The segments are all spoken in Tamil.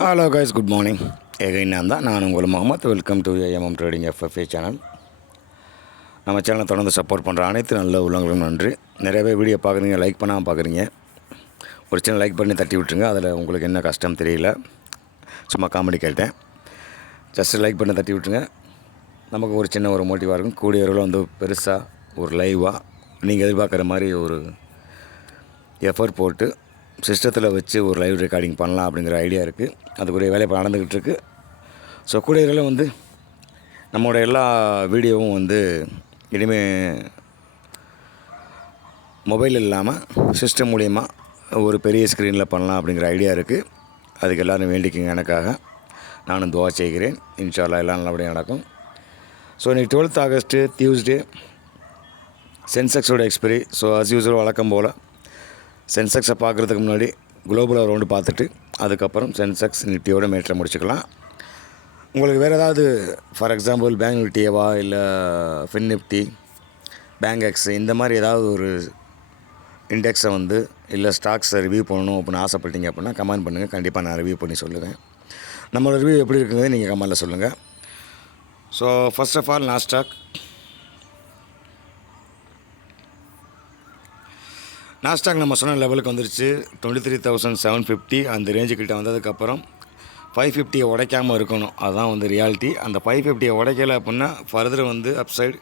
Hello guys good morning again நான் தான் நான் உங்கள் Mohammed. Welcome to AMM trading FFA channel நம்ம சேனலை தொடர்ந்து சப்போர்ட் பண்ணுற அனைத்து நல்ல உள்ளங்களும் நன்றி. நிறைய பேர் வீடியோ பார்க்குறீங்க லைக் பண்ணாமல் பார்க்குறீங்க. ஒரு சின்ன லைக் பண்ணி தட்டி விட்டுருங்க. அதில் உங்களுக்கு என்ன கஷ்டம் தெரியல. சும்மா காமெடி கேட்டேன். ஜஸ்ட் லைக் பண்ணி தட்டி விட்டுருங்க. நமக்கு ஒரு சின்ன ஒரு மோட்டிவாக இருக்கும். கூடியவர்களும் வந்து பெருசாக ஒரு லைவாக நீங்கள் எதிர்பார்க்குற மாதிரி ஒரு எஃபர்ட் போட்டு சிஸ்டத்தில் வச்சு ஒரு லைவ் ரெக்கார்டிங் பண்ணலாம் அப்படிங்கிற ஐடியா இருக்குது அதுக்குரிய வேலை இப்போ நடந்துக்கிட்டு இருக்குது ஸோ கூடிய வந்து நம்மளோட எல்லா வீடியோவும் வந்து இனிமேல் மொபைல் இல்லாமல் சிஸ்டம் மூலயமா ஒரு பெரிய ஸ்க்ரீனில் பண்ணலாம் அப்படிங்கிற ஐடியா இருக்குது அதுக்கு எல்லோரும் வேண்டிக்கிங்க எனக்காக. நானும் துவா செய்கிறேன். இன்ஷால்லா எல்லாம் நல்லபடியாக நடக்கும். ஸோ இன்றைக்கி டுவெல்த் ஆகஸ்ட்டு டியூஸ்டே சென்செக்ஸோட எக்ஸ்பிரி ஸோ அஸ் யூஸ்வல் வழக்கம் போல் சென்செக்ஸை பார்க்குறதுக்கு முன்னாடி குளோபல் ரவுண்டு பார்த்துட்டு அதுக்கப்புறம் சென்செக்ஸ் நிஃப்டியோட மேட்ரை முடிச்சுக்கலாம். உங்களுக்கு வேறு ஏதாவது ஃபார் எக்ஸாம்பிள் பேங்க் நிஃப்டியவா இல்லை ஃபின் நிஃப்டி பேங்க் எக்ஸ் இந்த மாதிரி ஏதாவது ஒரு இண்டெக்ஸை வந்து இல்லை ஸ்டாக்ஸை ரிவ்யூ பண்ணணும் அப்படின்னு ஆசைப்பட்டீங்க அப்படின்னா கமெண்ட் பண்ணுங்கள் கண்டிப்பாக நான் ரிவ்யூ பண்ணி சொல்லுவேன். நம்மளோட ரிவ்யூ எப்படி இருக்குங்கிறது நீங்கள் கமெண்டில் சொல்லுங்கள் so first of all Nasdaq Nasdaq நம்ம சொன்ன லெவலுக்கு வந்துருச்சு. Twenty three thousand seven fifty அந்த ரேஞ்சுக்கிட்ட வந்ததுக்கப்புறம் ஃபைவ் ஃபிஃப்டியை உடைக்காமல் இருக்கணும். அதுதான் வந்து ரியாலிட்டி அந்த ஃபைவ் ஃபிஃப்டியை உடைக்கலை அப்படின்னா ஃபர்தர் வந்து அப்சைடு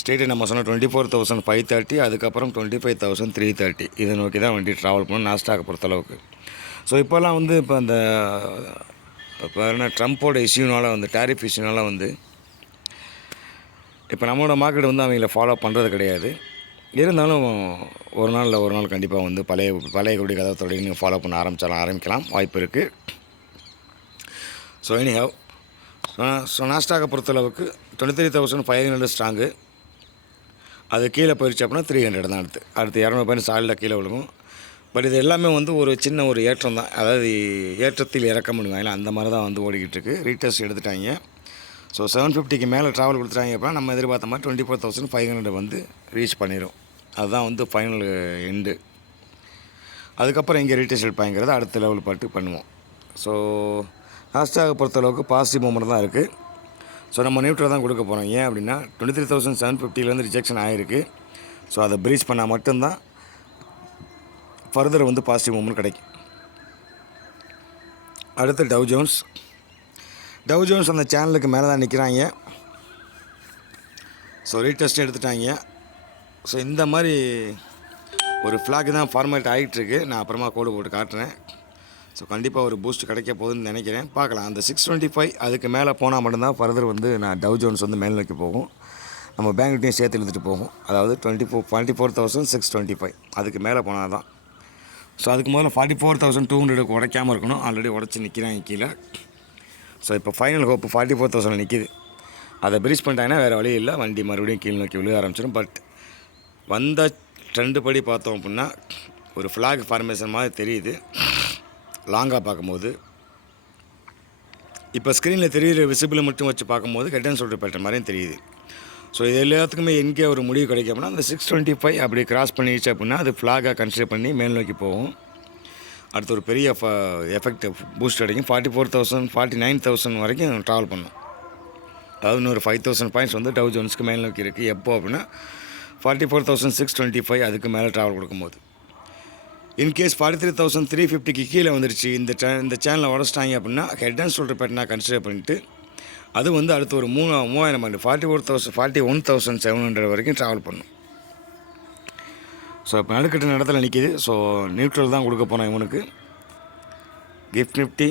ஸ்டேட்டு நம்ம சொன்ன twenty four thousand five thirty அதுக்கப்புறம் twenty five thousand three thirty இதை நோக்கி தான் வண்டி ட்ராவல் பண்ணணும் நாஸ்டாக் பொறுத்தளவுக்கு. ஸோ இப்போல்லாம் வந்து இப்போ அந்த இப்போ என்ன ட்ரம்ப்போட இஷ்யூனால வந்து டேரிஃப் இஷ்யூனால வந்து இப்போ நம்மளோட மார்க்கெட் வந்து அவங்கள ஃபாலோ பண்ணுறது கிடையாது. இருந்தாலும் ஒரு நாளில் ஒரு நாள் கண்டிப்பாக வந்து பழைய பழைய குடி கதை நீங்கள் ஃபாலோ பண்ண ஆரம்பித்தாலும் ஆரம்பிக்கலாம். வாய்ப்பு இருக்குது ஸோ எனி ஹவ் ஸோ நாஸ்டாக்கை பொறுத்தளவுக்கு twenty three thousand five hundred strong அது கீழே போயிடுச்சு அப்படின்னா த்ரீ ஹண்ட்ரட் தான் அடுத்து. அடுத்து இரநூறு பாயிண்ட் சாலில் கீழே விழுகும் பட் இது எல்லாமே வந்து ஒரு சின்ன ஒரு ஏற்றம் தான். அதாவது ஏற்றத்தில் இறக்க முடியும். அந்த மாதிரி தான் வந்து ஓடிக்கிட்டு இருக்குது ரீட்டர்ஸ் எடுத்துட்டாங்க. ஸோ செவன் ஃபிஃப்டிக்கு மேலே ட்ராவல் கொடுத்துட்டாங்க அப்படின்னா நம்ம எதிர்பார்த்த மாதிரி twenty four thousand five hundred வந்து ரீச் பண்ணிடும் அதுதான் வந்து ஃபைனல் எண்டு அதுக்கப்புறம் இங்கே ரீடெஸ்ட் எடுப்பாங்கிறத அடுத்த லெவல் பாட்டு பண்ணுவோம். ஸோ ஹாஸ்டாக பொறுத்தளவுக்கு பாசிட்டிவ் மூமெண்ட் தான் இருக்குது ஸோ நம்ம நியூட்ரல் தான் கொடுக்க போகிறோம் ஏன் அப்படின்னா டுவெண்ட்டி த்ரீ தௌசண்ட் செவன் ஃபிஃப்டிலேருந்து ரிஜெக்ஷன் ஆகிருக்கு ஸோ அதை ப்ரீச் பண்ணால் மட்டும்தான் ஃபர்தர் வந்து பாசிட்டிவ் மூமெண்ட் கிடைக்கும். அடுத்து டவ் ஜோன்ஸ் டவ் ஜோன்ஸ் அந்த சேனலுக்கு மேலே தான் நிற்கிறாங்க ஸோ ரீடெஸ்ட் எடுத்துட்டாங்க. ஸோ இந்த மாதிரி ஒரு ஃப்ளாக் தான் ஃபார்மேட் ஆகிட்டுருக்கு நான் அப்புறமா கோடு போட்டு காட்டுறேன். ஸோ கண்டிப்பாக ஒரு பூஸ்ட் கிடைக்க போகுதுன்னு நினைக்கிறேன். பார்க்கலாம். அந்த சிக்ஸ் டுவெண்ட்டி ஃபைவ் அதுக்கு மேலே போனால் மட்டும்தான் ஃபர்தர் வந்து நான் டவ் ஜோன்ஸ் வந்து மேல் நோக்கி போகும். நம்ம பேங்க்டையும் சேர்த்து இழுத்துட்டு போகும். அதாவது twenty four twenty four thousand six twenty five அதுக்கு மேலே போனால் தான் ஸோ அதுக்கு முதல்ல ஃபார்ட்டி ஃபோர் தௌசண்ட் டூ ஹண்ட்ரடுக்கு உடைக்காமல் இருக்கணும். ஆல்ரெடி உடச்சி நிற்கிறாங்க கீழே. ஸோ இப்போ final hope forty four thousand நிற்கிது அதை பிரிச் பண்ணிட்டாங்கன்னா வேறு வழி இல்லை. வண்டி மறுபடியும் கீழ் நோக்கி விழுக ஆரம்பிச்சிடும். பட் வந்த ட்ரெண்டு படி பார்த்தோம் அப்படின்னா ஒரு ஃப்ளாக் ஃபார்மேஷன் மாதிரி தெரியுது. லாங்காக பார்க்கும்போது. இப்போ ஸ்க்ரீனில் தெரியுற விசிபிளை மட்டும் வச்சு பார்க்கும்போது கெட்டன் சொல்கிற பேட்டர் மாதிரியும் தெரியுது. ஸோ இது எல்லாத்துக்குமே எங்கே ஒரு முடிவு கிடைக்கும்னா அந்த சிக்ஸ் டுவெண்ட்டி ஃபைவ் அப்படி கிராஸ் பண்ணிடுச்சு அப்படின்னா அது ஃப்ளாகாக கன்சிடர் பண்ணி மேல் நோக்கி போகும். அடுத்து ஒரு பெரிய எஃபெக்ட் பூஸ்ட் கிடைக்கும் forty four thousand forty nine thousand வரைக்கும் ட்ராவல் பண்ணும். அதாவது இன்னொரு ஃபைவ் தௌசண்ட் பாயிண்ட்ஸ் வந்து டவு ஜோன்ஸ்க்கு மேல் நோக்கி இருக்குது எப்போ அப்படின்னா forty four thousand six twenty five அதுக்கு மேலே ட்ராவல் கொடுக்கும்போது. In case forty three thousand three ஃபிஃப்டிக்கு கீழே வந்துருச்சு இந்த சே இந்த சேனலை உடச்சிட்டாங்க அப்படின்னா ஹெட் அண்ட் ஷோல்டர் பேட்டனாக கன்சிடர் பண்ணிட்டு அது வந்து அடுத்து ஒரு மூணு மூவாயிரம் ஆண்டு forty four thousand forty one thousand seven hundred வரைக்கும் ட்ராவல் பண்ணும். ஸோ இப்போ நடுக்கட்டு இடத்துல நிற்கிது ஸோ நியூட்ரல் தான் கொடுக்க போனோம் இவனுக்கு. கிஃப்ட் நிஃப்டி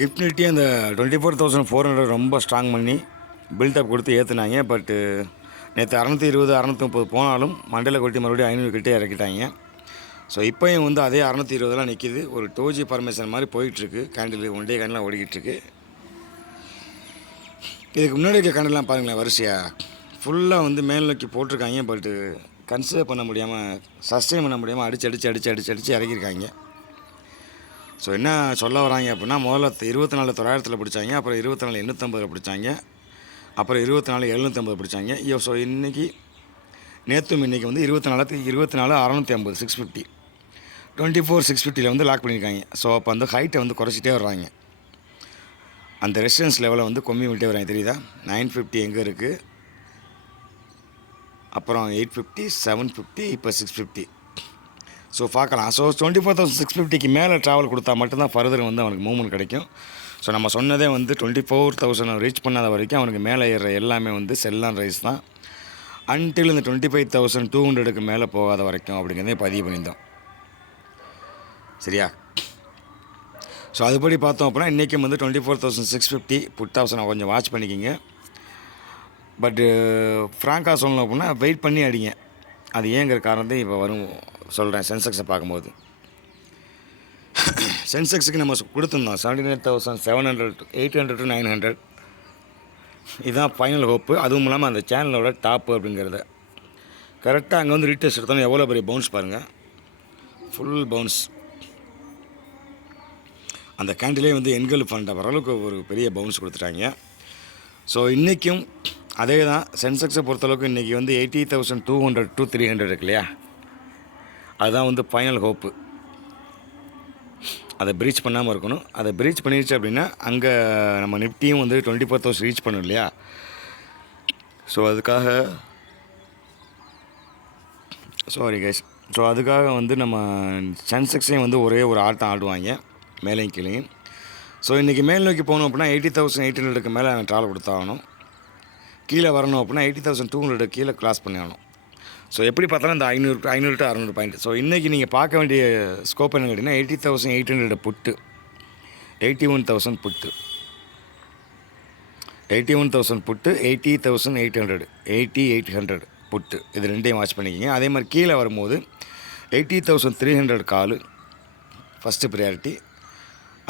கிஃப்ட் நிஃப்டி அந்த twenty four thousand four hundred ரொம்ப ஸ்ட்ராங் பண்ணி பில்டப் கொடுத்து ஏற்றுனாங்க பட்டு நேற்று அறநூற்றி இருபது அறநூற்றி முப்பது போனாலும் மண்டல கொட்டி மறுபடியும் ஐநூறு கிட்டே இறக்கிட்டாங்க. ஸோ இப்போயும் வந்து அதே அறநூற்றி இருபதுலாம் நிற்கிது ஒரு டோஜி பர்மிஷன் மாதிரி போயிட்டுருக்கு. கேண்டில் ஒன் டே கேண்டிலாம் ஓடிக்கிட்டுருக்கு. இதுக்கு முன்னாடி இருக்க கேண்டிலாம் பாருங்களேன் வரிசையாக ஃபுல்லாக வந்து மேல் நோக்கி போட்டிருக்காங்க. பட்டு கன்சிடர் பண்ண முடியாமல் சஸ்டெயின் பண்ண முடியாமல் அடிச்சு அடிச்சு அடிச்சு அடிச்சு அடிச்சு இறக்கியிருக்காங்க. ஸோ என்ன சொல்ல வராங்க அப்படின்னா முதல்ல இருபத்தி நாலு தொள்ளாயிரத்தில் பிடிச்சாங்க. அப்புறம் இருபத்தி நாலு எண்ணூற்றம்பதில் பிடிச்சாங்க. அப்புறம் இருபத்தி நாலு எழுநூற்றம்பது பிடிச்சாங்க. ஐயோ ஸோ இன்றைக்கி நேற்றும் இன்றைக்கி வந்து இருபத்தி நாலு இருபத்தி நாலு அறநூற்றி ஐம்பது six fifty twenty four six ஃபிஃப்டியில் வந்து லாக் பண்ணியிருக்காங்க ஸோ அப்போ வந்து ஹைட்டை வந்து குறைச்சிட்டே வர்றாங்க. அந்த ரெசிடென்ஸ் லெவலை வந்து கம்மி பண்ணிட்டே வராங்க தெரியுதா? நைன் ஃபிஃப்டி எங்கே இருக்குது அப்புறம் எயிட் ஃபிஃப்டி செவன் ஃபிஃப்டி இப்போ சிக்ஸ் ஃபிஃப்டி ஸோ பார்க்கலாம். So twenty four thousand six ஃபிஃப்டிக்கு மேலே ட்ராவல் கொடுத்தா மட்டும்தான் ஃபர்தர் வந்து அவனுக்கு மூவ்மெண்ட் கிடைக்கும். ஸோ நம்ம சொன்னதே வந்து டுவெண்ட்டி ஃபோர் தௌசண்ட் ரீச் பண்ணாத வரைக்கும் அவனுக்கு மேலே ஏறுற எல்லாமே வந்து செல்லான் ரைஸ் தான். அன்டில் இந்த டுவெண்ட்டி ஃபைவ் தௌசண்ட் டூ ஹண்ட்ரடுக்கு மேலே போகாத வரைக்கும் அப்படிங்கிறதே பதிவு பண்ணியிருந்தோம். சரியா? ஸோ அதுபடி பார்த்தோம் அப்படின்னா இன்றைக்கும் வந்து twenty four thousand six fifty put thousand கொஞ்சம் வாட்ச் பண்ணிக்கிங்க. பட்டு ஃப்ராங்காக சொல்லணும் அப்படின்னா வெயிட் பண்ணி அடிங்க. அது ஏங்கிற காரணத்தை இப்போ வரும் சொல்கிறேன் சென்செக்ஸை பார்க்கும்போது. சென்செக்ஸுக்கு நம்ம கொடுத்துருந்தோம். Seventy nine thousand seven hundred eight hundred to nine hundred இதுதான் ஃபைனல் ஹோப்பு அதுவும் இல்லாமல் அந்த சேனலோட டாப்பு அப்படிங்கிறத. கரெக்டாக அங்கே வந்து ரீடெஸ்ட் எடுத்தோம் எவ்வளோ பெரிய பவுன்ஸ் பாருங்கள் ஃபுல் பவுன்ஸ் அந்த கேண்டிலே வந்து எண்கள் ஃபண்ட் வர அளவுக்கு ஒரு பெரிய பவுன்ஸ் கொடுத்துட்டாங்க. ஸோ இன்றைக்கும் அதே தான் சென்செக்ஸை பொறுத்தளவுக்கு இன்றைக்கி வந்து eighty thousand two hundred two three hundred இருக்கு இல்லையா? அதுதான் வந்து ஃபைனல் ஹோப்பு அதை ப்ரீச் பண்ணாமல் இருக்கணும். அதை ப்ரீச் பண்ணிடுச்சு அப்படின்னா அங்கே நம்ம நிஃப்டியும் வந்து டுவெண்ட்டி ஃபோர் தௌசண்ட் ரீச் பண்ணும் இல்லையா? ஸோ அதுக்காக சாரி கைஸ் ஸோ அதுக்காக வந்து நம்ம சென்செக்ஸையும் வந்து ஒரே ஒரு ஆட்டம் ஆடுவாங்க மேலேயும் கீழேயும். ஸோ இன்றைக்கி மேல் நோக்கி போகணும் அப்படின்னா எயிட்டி தௌசண்ட் எயிட் ஹண்ட்ரடுக்கு மேலே ட்ராவல் கொடுத்தாகணும். கீழே வரணும் அப்படின்னா எயிட்டி தௌசண்ட் டூ ஹண்ட்ரட் கீழே கிராஸ் பண்ணி ஆகணும் ஸோ எப்படி பார்த்தாலும் இந்த ஐநூறு ஐநூறு டு அறநூறு பாயிண்ட் ஸோ இன்றைக்கி நீங்கள் பார்க்க வேண்டிய ஸ்கோப் என்ன கேட்டிங்கன்னா eighty thousand eight hundred put. Eighty one thousand put. Eighty one thousand put eighty thousand eight hundred eighty eight hundred put. இது ரெண்டையும் வாட்ச் பண்ணிக்கிங்க. அதே மாதிரி கீழே வரும்போது eighty thousand three hundred call. First priority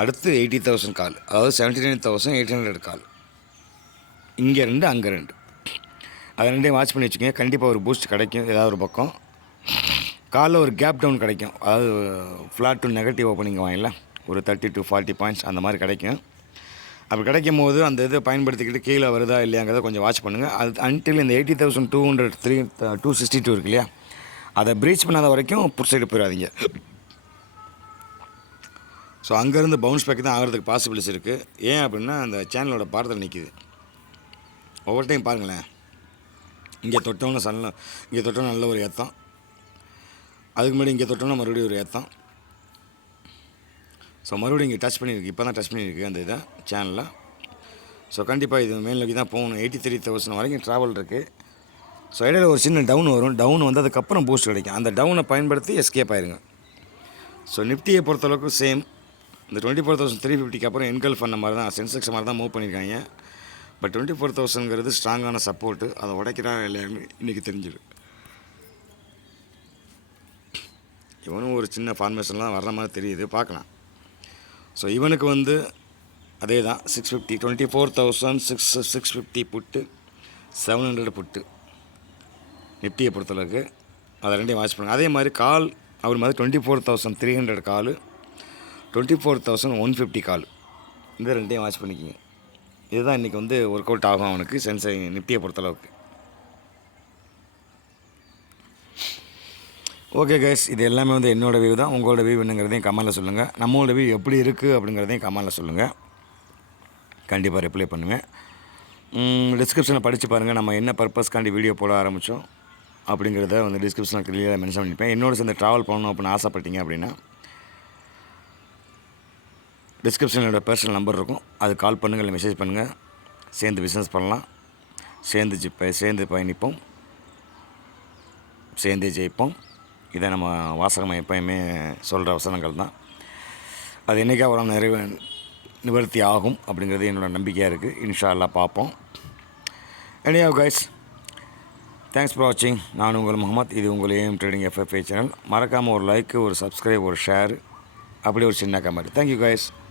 அடுத்து எயிட்டி தௌசண்ட் கால். அதாவது seventy nine thousand eight hundred call. இங்கே ரெண்டு அங்கே ரெண்டு. அதை ரெண்டையும் வாட்ச் பண்ணி வச்சுக்கோங்க. கண்டிப்பாக ஒரு பூஸ்ட் கிடைக்கும். ஏதாவது ஒரு பக்கம். காலைல ஒரு கேப் டவுன் கிடைக்கும். அதாவது ஃப்ளாட் டு நெகட்டிவ் ஓப்பனிங் வாங்கல ஒரு தேர்ட்டி டு ஃபார்ட்டி பாயிண்ட்ஸ் அந்த மாதிரி கிடைக்கும். அப்படி கிடைக்கும் போது அந்த இதை பயன்படுத்திக்கிட்டு கீழே வருதா இல்லையாங்கிறத கொஞ்சம் வாட்ச் பண்ணுங்கள் அது அன்டில் இந்த eighty thousand two hundred three two sixty two இருக்கு இல்லையா? அதை ப்ரீச் பண்ணாத வரைக்கும் புட் போயிடாதீங்க. ஸோ அங்கேருந்து பவுன்ஸ் பேக் தான் ஆகிறதுக்கு பாசிபிலிட்டிஸ் இருக்குது ஏன் அப்படின்னா அந்த சேனலோட பாரத்தில் நிற்கிது ஒவ்வொரு டைம் பாருங்களேன். இங்கே தொட்டோன்னு சல்ல இங்கே தொட்டோம் நல்ல ஒரு ஏத்தம். அதுக்கு முன்னாடி இங்கே தொட்டோன்னா மறுபடியும் ஒரு ஏத்தம். ஸோ மறுபடியும் இங்கே டச் பண்ணியிருக்கு இப்போ தான் டச் பண்ணியிருக்கு அந்த இதை சேனலில் ஸோ கண்டிப்பாக இது மேல் நோக்கி தான் போகணும். எயிட்டி த்ரீ தௌசண்ட் வரைக்கும் ட்ராவல் இருக்குது ஸோ இடையில ஒரு சின்ன டவுன் வரும். டவுன் வந்ததுக்கப்புறம் பூஸ்ட் கிடைக்கும். அந்த டவுனை பயன்படுத்தி எஸ்கேப் ஆயிருங்க. ஸோ நிஃப்டியை பொறுத்தளவுக்கு சேம் இந்த டுவெண்ட்டி ஃபோர் தௌசண்ட் த்ரீ ஃபிஃப்டிக்கு அப்புறம் என்கல்ஃப் பண்ண மாதிரி தான் சென்செக்ஸ் மாதிரி தான் மூவ் பண்ணியிருக்காங்க. பட் டுவெண்ட்டி ஃபோர் தௌசண்ட்ங்கிறது ஸ்ட்ராங்கான சப்போர்ட்டு அதை உடைக்கிறா இல்லையான்னு இன்றைக்கி தெரிஞ்சிடும். இவனும் ஒரு சின்ன ஃபார்மேஷன்லாம் வர்ற மாதிரி தெரியுது. பார்க்கலாம். ஸோ இவனுக்கு வந்து அதே தான் six fifty twenty four thousand six six fifty put seven hundred put நிஃப்டியை பொறுத்தளவுக்கு அதை ரெண்டையும் வாட்ச் பண்ணுங்க. அதே மாதிரி கால் அவர் மாதிரி twenty four thousand three hundred கால் twenty four thousand one fifty கால். இந்த ரெண்டையும் வாட்ச் பண்ணிக்கிங்க. இதுதான் இன்றைக்கி வந்து ஒர்க் அவுட் ஆகும் அவனுக்கு சென்சை நிஃப்டியை பொறுத்தளவுக்கு. ஓகே கைஸ் இது எல்லாமே வந்து என்னோடய வியூ தான். உங்களோட வியூ என்னங்கிறதையும் கமெண்டில் சொல்லுங்கள் நம்மளோட வியூ எப்படி இருக்குது அப்படிங்கிறதையும் கமெண்டில் சொல்லுங்கள் கண்டிப்பாக ரிப்ளை பண்ணுவேன் டிஸ்கிரிப்ஷனில் படித்து பாருங்கள் நம்ம என்ன பர்பஸ்க்காண்டி வீடியோ போட ஆரம்பித்தோம் அப்படிங்கிறத வந்து டிஸ்கிரிப்ஷனில் கிளியராக மென்ஷன் பண்ணிப்பேன். என்னோட சேர்ந்து ட்ராவல் பண்ணணும் அப்படின்னு ஆசைப்பட்டீங்க அப்படின்னா டிஸ்கிரிப்ஷனில் பர்சனல் நம்பர் இருக்கும். அது கால் பண்ணுங்கள் இல்லை மெசேஜ் பண்ணுங்கள் சேர்ந்து பிஸ்னஸ் பண்ணலாம். சேர்ந்து ஜி- சேர்ந்து பயணிப்போம். சேர்ந்தே ஜெயிப்போம். இதை நம்ம வாசகம் எப்பயுமே சொல்கிற வசனங்கள் தான். அது என்றைக்கா ஒரு நிறைவு நிவர்த்தி ஆகும் அப்படிங்கிறது என்னோட நம்பிக்கையாக இருக்குது இன்ஷா எல்லாம் பார்ப்போம். எனியா கைஸ் தேங்க்ஸ் ஃபார் வாட்சிங் நான் உங்கள் முகமது. இது உங்கள் ஏஎம் ட்ரேடிங் எஃப்எஃப்ஐ சேனல் மறக்காமல் ஒரு லைக்கு ஒரு சப்ஸ்கிரைப் ஒரு ஷேர் அப்படி ஒரு சின்ன கமெண்ட் தேங்க்யூ கைஸ்